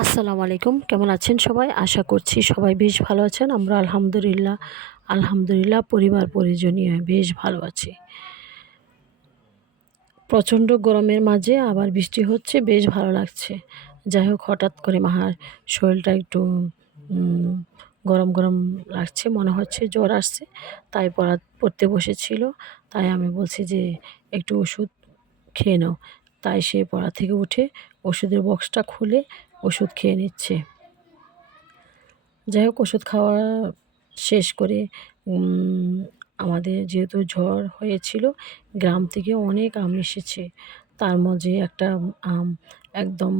আসসালামু আলাইকুম। কেমন আছেন সবাই? আশা করছি সবাই বেশ ভালো আছেন। আমরা আলহামদুলিল্লাহ পরিবার পরিজন নিয়ে বেশ ভালো আছি। প্রচণ্ড গরমের মাঝে আবার বৃষ্টি হচ্ছে, বেশ ভালো লাগছে। যাই হোক, হঠাৎ করে মাহার শরীরটা একটু উম গরম লাগছে। মনে হচ্ছে জ্বর আসছে। তাই পড়তে বসেছিল। তাই আমি বলছি যে, "একটু ওষুধ খেয়ে নাও।" তাই সে পড়া থেকে উঠে ওষুধের বক্সটা খুলে ওষুধ খেয়ে নিচ্ছে। যাই হোক, ওষুধ খাওয়া শেষ করে উম আমাদের যেহেতু ঝড় হয়েছিল, গ্রাম থেকে অনেক আম এসেছে। তার মাঝে একটা আম একদম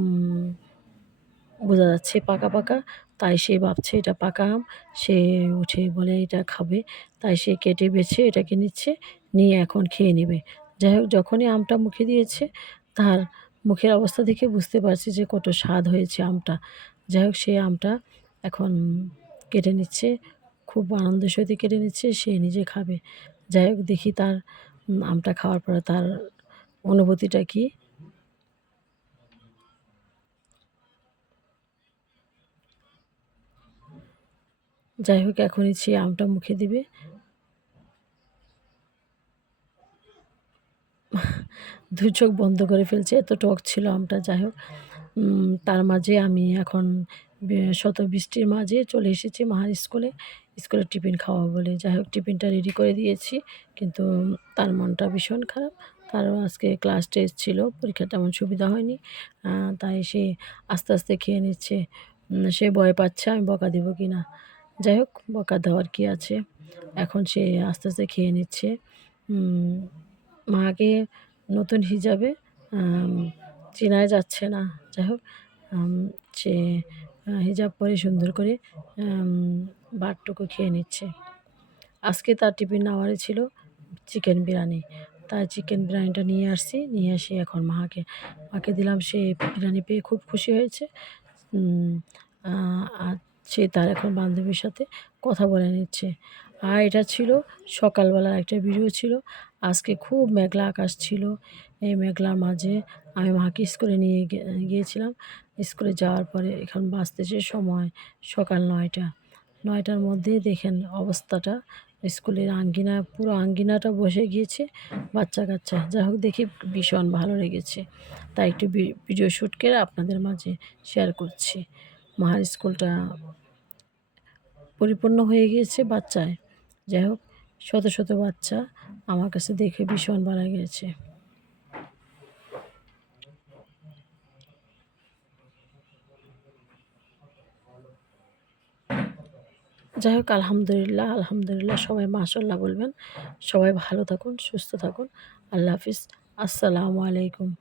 বোঝা যাচ্ছে পাকা। তাই সে ভাবছে এটা পাকা আম। সে উঠে বলে এটা খাবে। তাই সে কেটে বেছে এটাকে নিচ্ছে, নিয়ে এখন খেয়ে নেবে। যাই হোক, যখনই আমটা মুখে দিয়েছে, তার মুখের অবস্থা দেখে বুঝতে পারছি যে কত স্বাদ হয়েছে আমটা। যাই হোক, সে আমটা এখন কেটে নিচ্ছে। খুব আনন্দের সহিত কেটে নিচ্ছে, সে নিজে খাবে। যাই হোক, দেখি তার আমটা খাওয়ার পরে তার অনুভূতিটা কী? যাই হোক, এখনই সে আমটা মুখে দিবে। ২ চোখ বন্ধ করে ফেলছে, এত টক ছিল আমটা। যাই হোক, তার মাঝে আমি এখন শত বৃষ্টির মাঝে চলে এসেছি মাহার স্কুলে। স্কুলের টিফিন খাওয়াবো বলে। যাই হোক, টিফিনটা রেডি করে দিয়েছি। কিন্তু তার মনটা ভীষণ খারাপ। তারও আজকে ক্লাস টেস্ট ছিল। পরীক্ষা তেমন সুবিধা হয়নি। তাই সে আস্তে খেয়ে নিচ্ছে। সে ভয় পাচ্ছে আমি বকা দিব কিনা। যাই হোক, বকা দেওয়ার কি আছে। এখন সে আস্তে খেয়ে নিচ্ছে। উম মাকে নতুন হিজাবে আম চেনাই যাচ্ছে না। যাই হোক, আম সে হিজাব পরে সুন্দর করে আম ভাতটুকু খেয়ে নিচ্ছে। আজকে তার টিফিন নেওয়ারই ছিল চিকেন বিরিয়ানি। তাই চিকেন বিরিয়ানিটা নিয়ে আসছি। নিয়ে এসে এখন মাকে দিলাম। সে বিরিয়ানি পেয়ে খুব খুশি হয়েছে। উম আ আর সে তার এখন বান্ধবীর সাথে কথা বলে নিচ্ছে। আর এটা ছিল সকালবেলার একটা ভিডিও ছিল। আজকে খুব মেঘলা আকাশ ছিল। এই মেঘলার মাঝে আমি মাকে স্কুলে নিয়ে গিয়েছিলাম। স্কুলে যাওয়ার পরে এখন বাজতেছে সময় সকাল ৯টা। ৯টার মধ্যেই দেখেন অবস্থাটা। স্কুলের পুরো আঙ্গিনাটা বসে গিয়েছে বাচ্চা-কাচ্চা। যাই হোক, দেখে ভীষণ ভালো লেগেছে। তাই একটু ভিডিও শ্যুট করে আপনাদের মাঝে শেয়ার করছি। মাহার স্কুলটা পরিপূর্ণ হয়ে গিয়েছে বাচ্চায়। যাই হোক, শত বাচ্চা আমার কাছে দেখে ভীষণ ভালো লেগেছে। যাই হোক, আলহামদুলিল্লাহ সবাই মাশাআল্লাহ বলবেন। সবাই ভালো থাকুন, সুস্থ থাকুন। আল্লাহ হাফিজ। আসসালামু আলাইকুম।